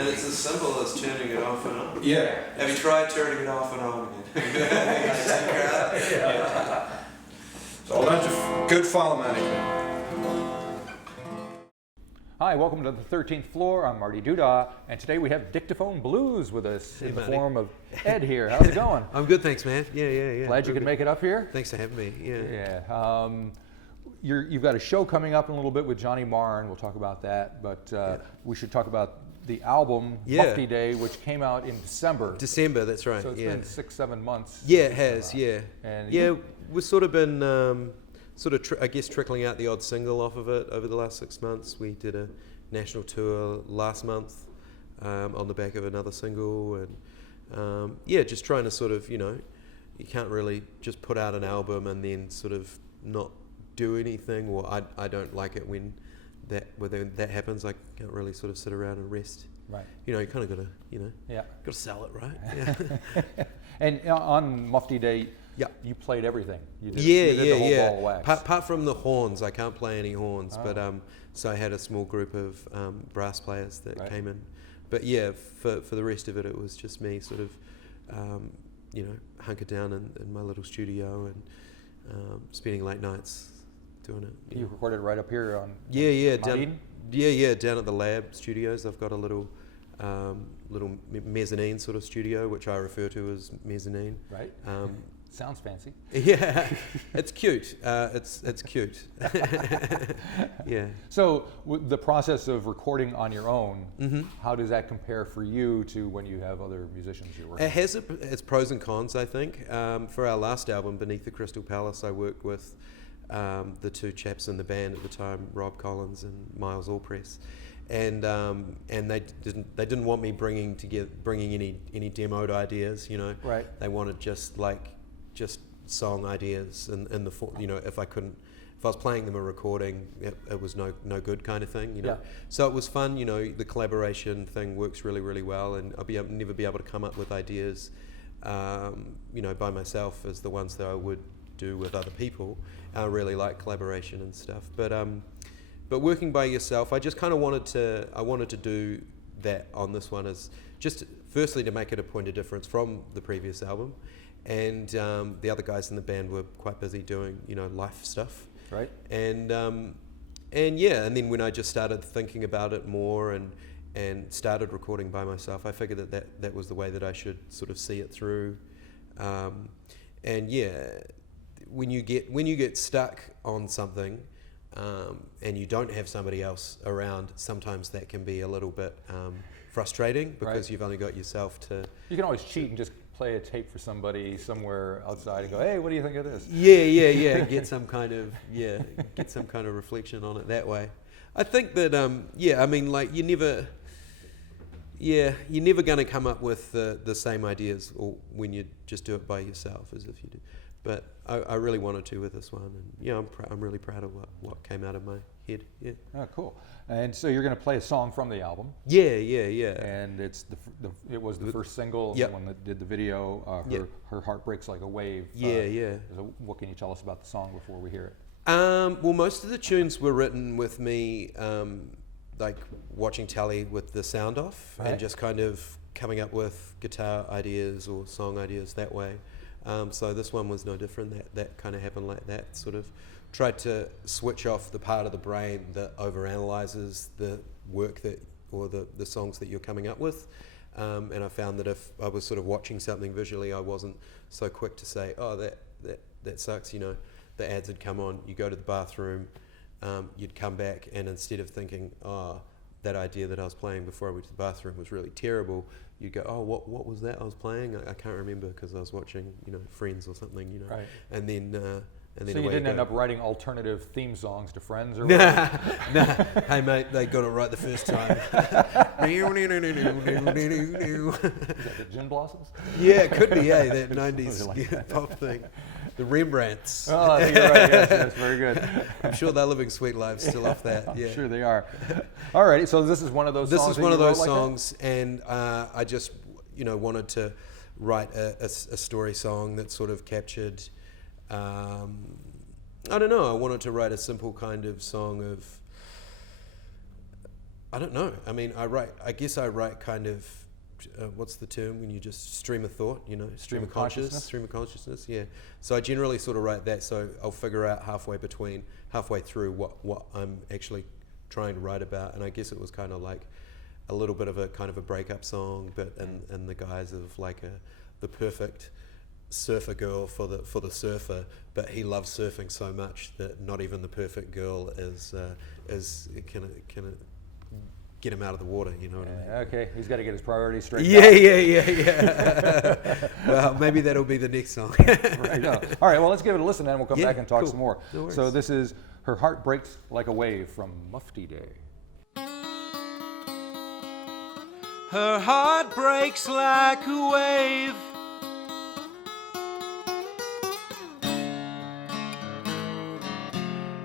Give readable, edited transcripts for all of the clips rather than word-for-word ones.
And it's as simple as turning it off and on. Yeah. Have you tried turning it off and on again? It's all down to good file management. Hi, welcome to the 13th floor. I'm Marty Duda, and today we have Dictaphone Blues with us in the form of Ed here. How's it going? I'm good, thanks, man. Yeah. Glad you could make it up here. Thanks for having me. Yeah. You've got a show coming up in a little bit with Johnny Marr, and we'll talk about that. But we should talk about the album Mufti Day, which came out in December. December, that's right. So it's been 6-7 months. Yeah, it has. Yeah. And we've sort of been I guess trickling out the odd single off of it over the last 6 months. We did a national tour last month on the back of another single, and just trying to sort of, you can't really just put out an album and then sort of not do anything, or I don't like it when that happens. I can't really sort of sit around and rest. Right. You kind of got to, got to sell it, right? Yeah. And on Mufti Day, yeah, you played everything. You did, you did did the whole yeah. ball of wax. Apart from the horns, I can't play any horns, but so I had a small group of brass players that came in. But yeah, for the rest of it, it was just me sort of, hunkered down in my little studio and spending late nights doing it. You recorded right up here on down at the Lab Studios. I've got a little mezzanine sort of studio, which I refer to as mezzanine. Right. Sounds fancy. Yeah, it's cute. It's cute. Yeah. So the process of recording on your own, how does that compare for you to when you have other musicians you're working with? It has its pros and cons, I think. For our last album, Beneath the Crystal Palace, I worked with the two chaps in the band at the time, Rob Collins and Miles Allpress, and they didn't want me bringing any demoed ideas, Right. They wanted just song ideas, and if I was playing them a recording, it was no good kind of thing, Yeah. So it was fun, the collaboration thing works really, really well, and I'll never be able to come up with ideas, by myself as the ones that I would do with other people. I really like collaboration and stuff, but working by yourself, I just kind of wanted to do that on this one, as just firstly to make it a point of difference from the previous album, and the other guys in the band were quite busy doing life stuff, right? And then when I just started thinking about it more and started recording by myself, I figured that was the way that I should sort of see it through, when you get stuck on something and you don't have somebody else around, sometimes that can be a little bit frustrating, because you've only got yourself to... You can always cheat and just play a tape for somebody somewhere outside and go, hey, what do you think of this? Yeah. Get some kind of reflection on it that way. I think that you're never going to come up with the same ideas or when you just do it by yourself as if you do. But I really wanted to with this one, and I'm really proud of what came out of my head. Yeah. Oh, cool. And so you're going to play a song from the album. Yeah. And it's it was the first single, yep. the one that did the video. Her Heart Breaks Like a Wave. Yeah. So what can you tell us about the song before we hear it? Well, most of the tunes were written with me, like watching telly with the sound off, and just kind of coming up with guitar ideas or song ideas that way. So this one was no different. That kind of happened like that. Sort of tried to switch off the part of the brain that overanalyzes the work or the songs that you're coming up with. And I found that if I was sort of watching something visually, I wasn't so quick to say, oh, that sucks. The ads had come on. You go to the bathroom, you'd come back, and instead of thinking, oh, that idea that I was playing before I went to the bathroom was really terrible, you'd go, oh, what was that I was playing? I can't remember because I was watching, Friends or something, Right. And then so you didn't end up writing alternative theme songs to Friends or Nah. Hey mate, they got it right the first time. Is that the Gin Blossoms? Yeah, it could be, that 90s like that. pop thing. The Rembrandts. Oh, I think you're right. Yes, very good. I'm sure they're living sweet lives still off that. I'm Yeah. sure they are. All right, so this is one of those songs. This is one of those like songs, and I just, wanted to write a story song that sort of captured, I don't know, I wanted to write a simple kind of song of I don't know. I mean, I guess I write kind of, what's the term when you just stream of thought, stream of consciousness, yeah. So I generally sort of write that, so I'll figure out halfway through what I'm actually trying to write about, and I guess it was kind of like a little bit of a kind of a breakup song, but in the guise of like the perfect surfer girl for the surfer, but he loves surfing so much that not even the perfect girl can get him out of the water, you know what I mean? Okay, he's got to get his priorities straight. Yeah. Well, maybe that'll be the next song. Right on. All right, well, let's give it a listen, and we'll come back and talk some more. No worries. So this is Her Heart Breaks Like a Wave from Mufti Day. Her heart breaks like a wave.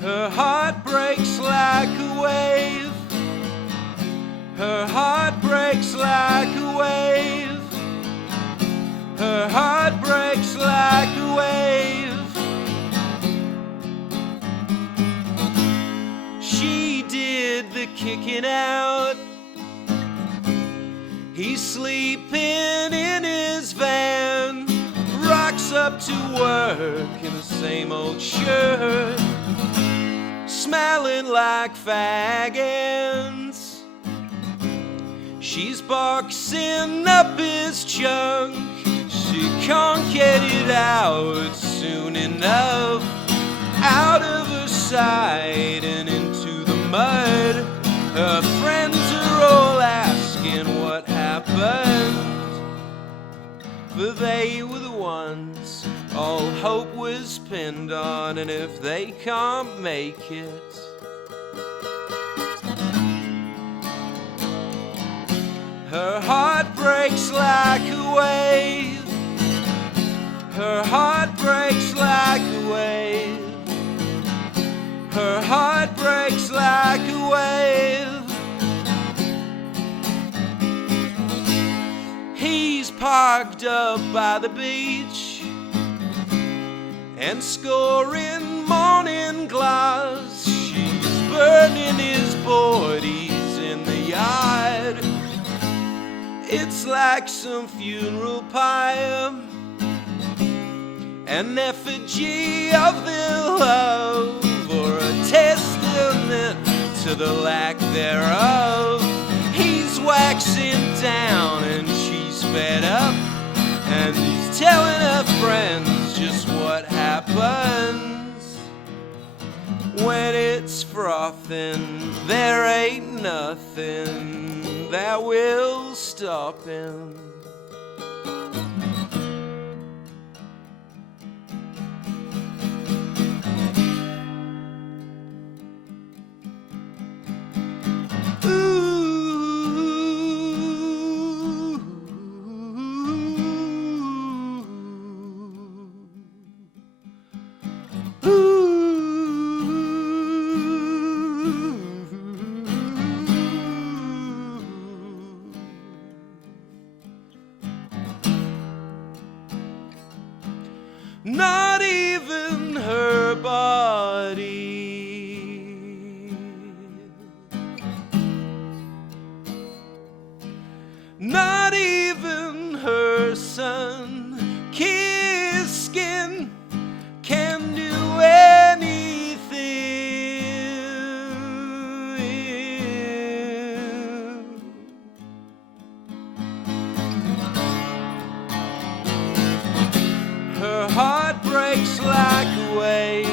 Her heart breaks like a wave. Her heart breaks like a wave. Her heart breaks like a wave. She did the kicking out. He's sleeping in his van. Rocks up to work in the same old shirt, smelling like fag ends. She's boxing up his junk. She can't get it out soon enough. Out of her sight and into the mud. Her friends are all asking what happened, for they were the ones all hope was pinned on, and if they can't make it, her heart breaks like a wave. Her heart breaks like a wave. Her heart breaks like a wave. He's parked up by the beach and scoring morning glass. She's burning his board, he's in the yard. It's like some funeral pyre, an effigy of their love, or a testament to the lack thereof. He's waxing down and she's fed up, and he's telling her friends just what happens when it's frothing. There ain't nothing that will stop him. Not even her body, not even her sun-kissed skin can do anything. Her heart breaks like a wave.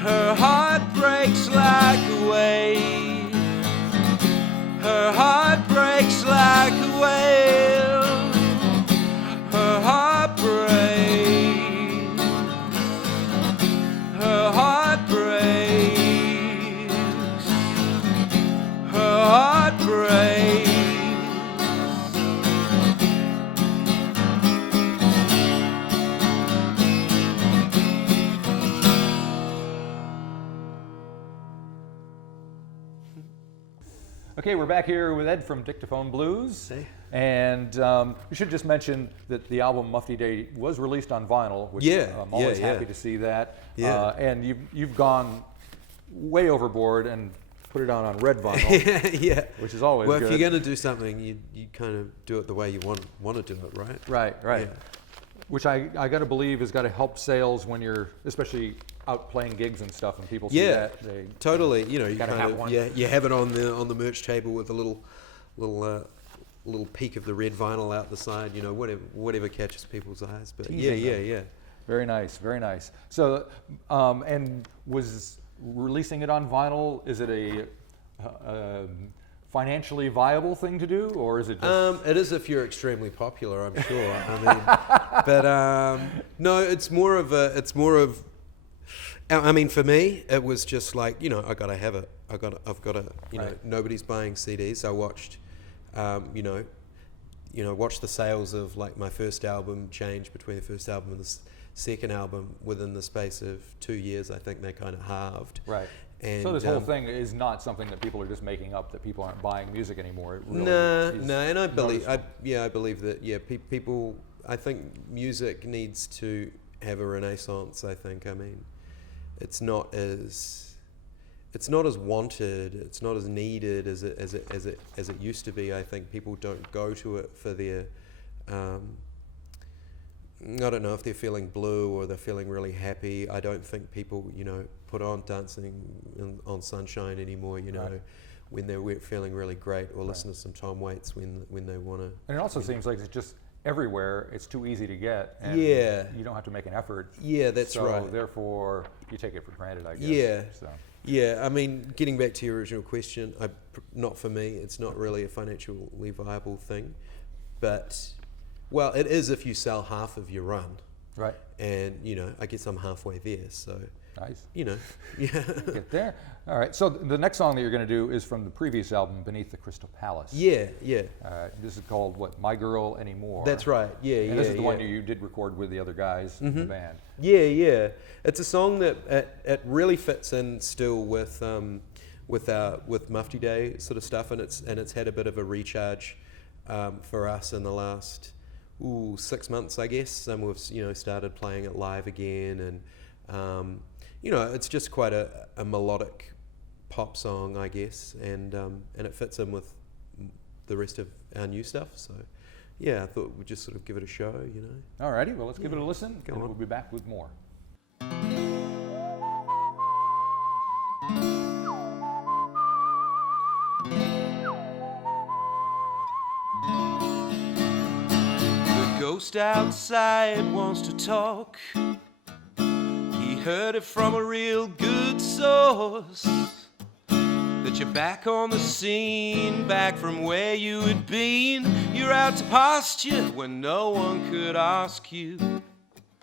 Her heart breaks like a wave. Her heart breaks like a wave. Her heart breaks. Her heart breaks. Her heart breaks. Okay, we're back here with Ed from Dictaphone Blues. Hey. And we should just mention that the album Mufti Day was released on vinyl, which I'm always happy to see that. Yeah. And you've gone way overboard and put it on red vinyl, yeah. which is always Well, good. if you're going to do something, you kind of do it the way you want to do it, right? Right. Yeah. Which I got to believe has got to help sales when you're, especially out playing gigs and stuff, and people see Yeah, that. They totally. You know, you gotta kind have of one. you have it on the merch table with a little peak of the red vinyl out the side. You know, whatever catches people's eyes. But yeah. Very nice, very nice. So, and was releasing it on vinyl, is it a financially viable thing to do, or is it just... It is if you're extremely popular, I'm sure. I mean, but no, it's more of, I mean, for me, it was just like, you know, I got to have it. I've got to, you know, nobody's buying CDs. I watched, watched the sales of like my first album change between the first album and the second album within the space of 2 years. I think they kind of halved. Right. And, so this whole thing is not something that people are just making up, that people aren't buying music anymore. It really No, and I believe, noticeable. I believe that, people, I think music needs to have a renaissance. I think, I mean, it's not as wanted, it's not as needed as it used to be. I think people don't go to it for their, I don't know if they're feeling blue or they're feeling really happy. I don't think people, you know, put on Dancing on Sunshine anymore, you know, when they're feeling really great, or listen to some Tom Waits when they want to. And it also seems like it's just everywhere. It's too easy to get, and Yeah. you don't have to make an effort. Yeah, that's so right. Therefore, you take it for granted, I guess. Yeah. So. Yeah, I mean, getting back to your original question, not for me. It's not really a financially viable thing, but, well, it is if you sell half of your run. Right. And, you know, I guess I'm halfway there, so. Nice. You know, yeah. Get there. All right. So the next song that you're going to do is from the previous album, Beneath the Crystal Palace. Yeah. This is called, what, My Girl Anymore? That's right. Yeah, and this is the one you did record with the other guys in the band. Yeah. It's a song that it really fits in still with Mufti Day sort of stuff, and it's had a bit of a recharge for us in the last 6 months, I guess. And we've started playing it live again, and it's just quite a melodic pop song, I guess, and it fits in with the rest of our new stuff. So, yeah, I thought we'd just sort of give it a show, you know. All righty, well, let's give it a listen, Go and on. we'll be back with more. The ghost outside wants to talk. He heard it from a real good source, that you're back on the scene, back from where you had been. You're out to pasture when no one could ask you,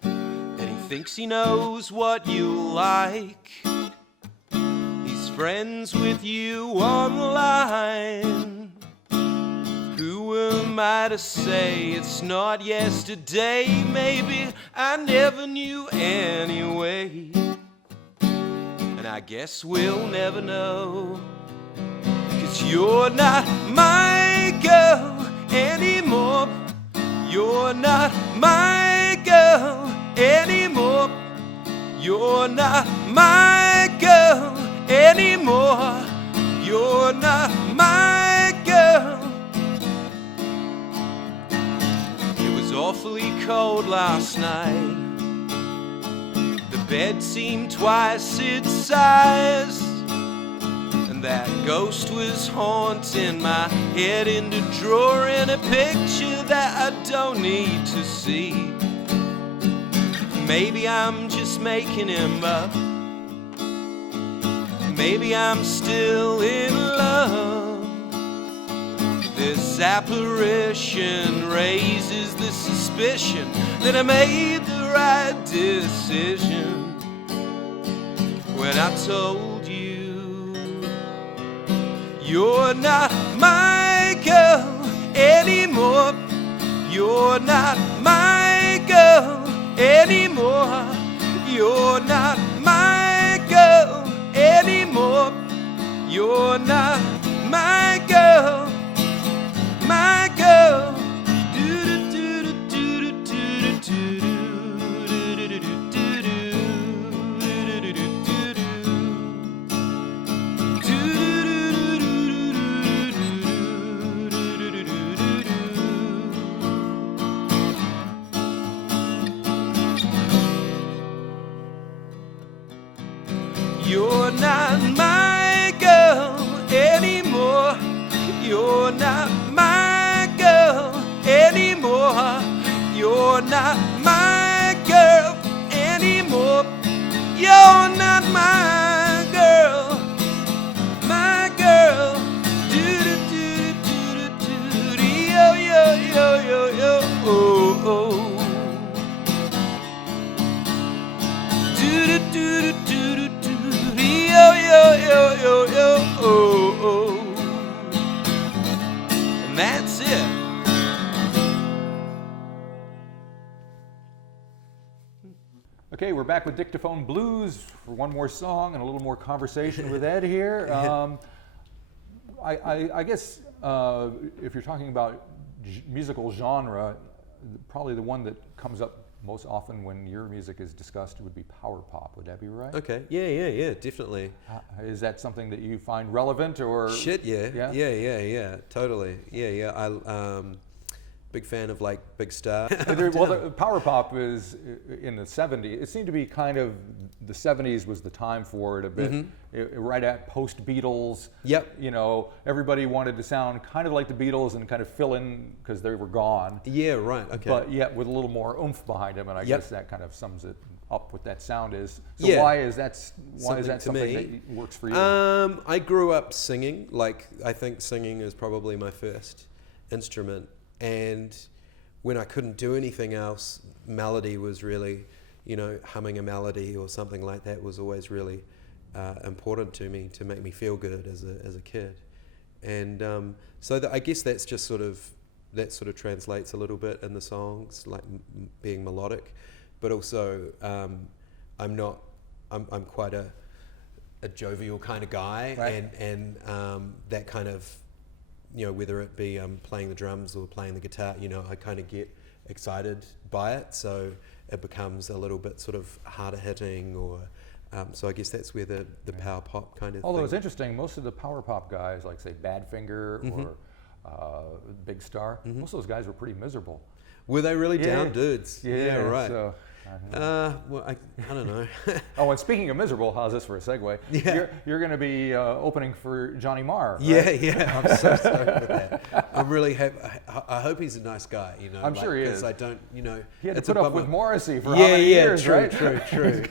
and he thinks he knows what you like. He's friends with you online. Who am I to say it's not yesterday? Maybe I never knew anyway, and I guess we'll never know, 'cause you're not my girl anymore. You're not my girl anymore. You're not my girl anymore. You're not my girl. It was awfully cold last night. The bed seemed twice its size, and that ghost was haunting my head into drawing a picture that I don't need to see. Maybe I'm just making him up. Maybe I'm still in love. This apparition raises the suspicion that I made the right decision when I told you you're not my girl anymore. You're not my girl anymore. You're not my girl anymore. You're not my girl. My girl. You're not my girl anymore. You're not my girl anymore. You're not my girl, my girl. Do do do do do do yo yo yo yo yo oh oh. Do do do do do do yo yo yo yo yo oh oh. And that's it. Okay, we're back with Dictaphone Blues for one more song and a little more conversation with Ed here. I guess if you're talking about musical genre, probably the one that comes up most often when your music is discussed would be power pop. Would that be right? Okay. Yeah, definitely. Is that something that you find relevant or? Shit, yeah. Totally. Yeah. I big fan of like Big Star. Well, the power pop is in the 70s. It seemed to be kind of, the 70s was the time for it a bit. Right at post-Beatles. Yep. You know, everybody wanted to sound kind of like the Beatles and kind of fill in because they were gone. Yeah, right, okay. But yet with a little more oomph behind them, and I Yep. guess that kind of sums it up what that sound is. So Yeah. why is that something me. that works for you? I grew up singing. Like, I think singing is probably my first instrument. And when I couldn't do anything else, melody was really, you know, humming a melody or something like that was always really important to me, to make me feel good as a kid. And so I guess that's just sort of translates a little bit in the songs, like being melodic, but also I'm quite a jovial kind of guy, right. and that kind of, you know, whether it be playing the drums or playing the guitar, you know, I kind of get excited by it, so it becomes a little bit sort of harder hitting, or so I guess that's where the power pop kind of Although thing. it's interesting, most of the power pop guys, like say Badfinger or Big Star, most of those guys were pretty miserable. Were they really Yeah. down dudes? Yeah, right. So, Well, I don't know. oh, and speaking of miserable, how's this for a segue? Yeah. You're going to be opening for Johnny Marr. Right? Yeah. I'm so sorry for that. I'm really happy. I hope he's a nice guy. You know, I'm sure he is. Because I don't, you know, He had to it's a put up bummer. with Morrissey for how many years, true, right? True.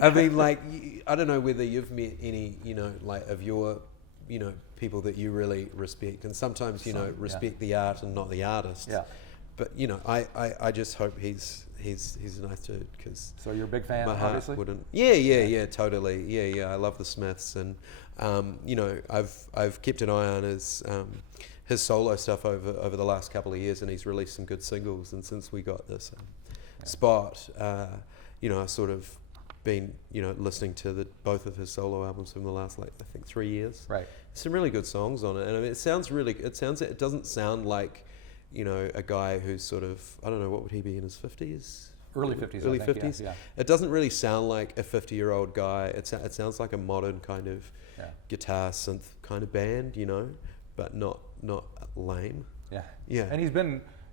I mean, like, I don't know whether you've met any, you know, like of your, you know, people that you really respect, and sometimes, you know, respect the art and not the artist. Yeah. But you know, I just hope he's a nice dude, because So you're a big fan, my heart obviously? wouldn't. Yeah, totally. Yeah. I love the Smiths, and you know, I've kept an eye on his solo stuff over the last couple of years, and he's released some good singles. And since we got this spot, you know, I've sort of been, you know, listening to both of his solo albums from the last, like, I think 3 years. Right. Some really good songs on it, and I mean, it doesn't sound like, you know, a guy who's sort of, I don't know, what would he be in his 50s? Early 50s, Early I think, 50s? yeah. It doesn't really sound like a 50-year-old guy. It sounds like a modern kind of guitar synth kind of band, you know, but not lame. Yeah. And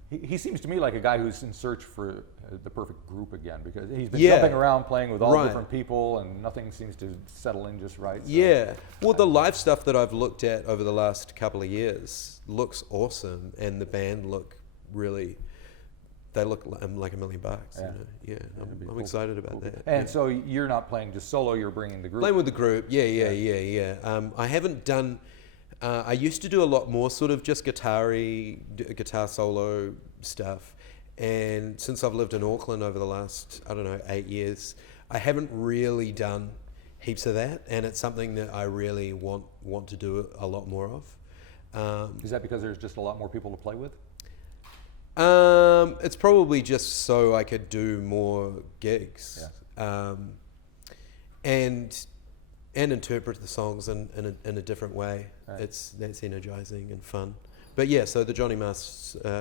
he seems to me like a guy who's in search for the perfect group again, because he's been Yeah. jumping around playing with all Right. different people, and nothing seems to settle in just right. So. Yeah. Well, the live stuff that I've looked at over the last couple of years looks awesome, and the band look really, they look like $1 million. Yeah. You know? Yeah. I'm cool. excited about that. And yeah. so you're not playing just solo; you're bringing the group. Playing with the group, yeah. I haven't done. I used to do a lot more sort of just guitar solo stuff, and since I've lived in Auckland over the last, I don't know, 8 years, I haven't really done heaps of that, and it's something that I really want to do a lot more of. Is that because there's just a lot more people to play with? It's probably just so I could do more gigs, and interpret the songs in a different way. Right. That's energizing and fun. But yeah, so the Johnny Marr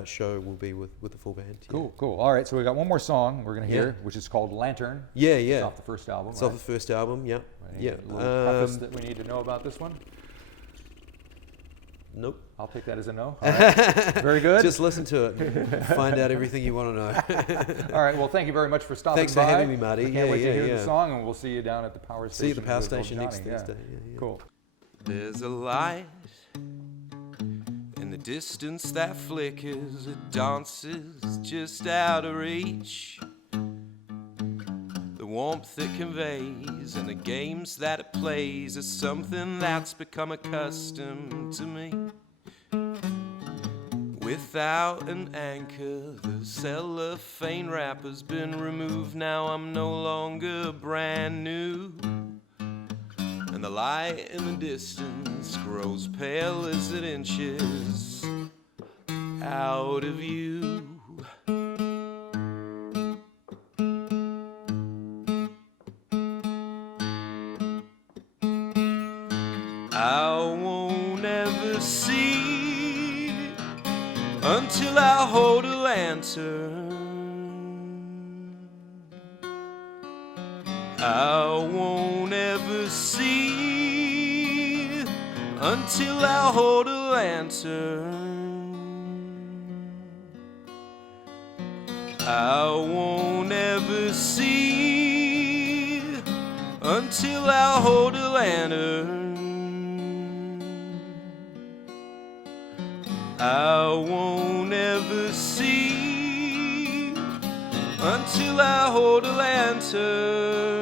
show will be with the full band. Yeah. Cool. All right, so we got one more song we're going to hear, which is called Lantern. Yeah. It's off the first album. It's off the first album. Yeah. Any Yeah. little preface that we need to know about this one? Nope. I'll take that as a no. All right. Very good. Just listen to it. And find out everything you want to know. All right. Well, thank you very much for stopping Thanks by. for having me, Marty. I can't wait to hear yeah. the song, and we'll see you down at the power station. See you at the power with old station next Johnny. Thursday. Yeah. Cool. There's a light In the distance that flickers, it dances just out of reach. The warmth it conveys and the games that it plays is something that's become accustomed to me. Without an anchor, the cellophane wrapper's been removed. Now I'm no longer brand new. And the light in the distance grows pale as it inches out of view. I won't ever see until I hold a lantern. I won't ever see until I hold a lantern. I won't ever see until I hold a lantern. I won't ever see until I hold a lantern.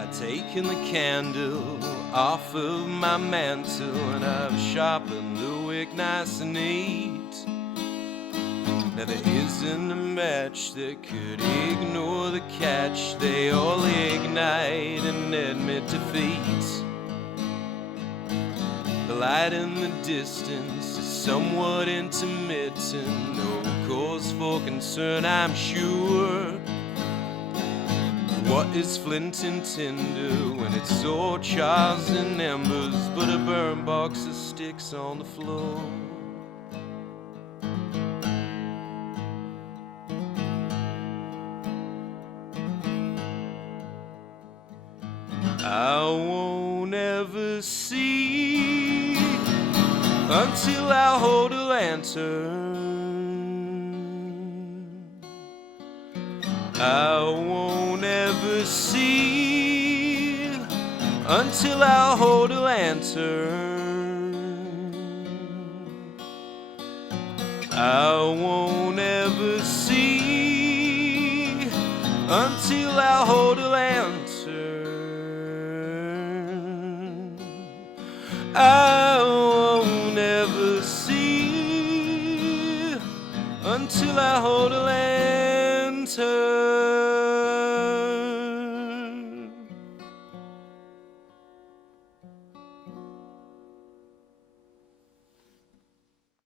I've taken the candle off of my mantle and I've sharpened the wick nice and neat. Now there isn't a match that could ignore the catch. They all ignite and admit defeat. The light in the distance is somewhat intermittent, no cause for concern, I'm sure. What is flint and tinder when it's all chars and embers, but a burn box of sticks on the floor? I won't ever see until I hold a lantern. I won't ever see until I hold a lantern. I won't ever see until I hold a lantern.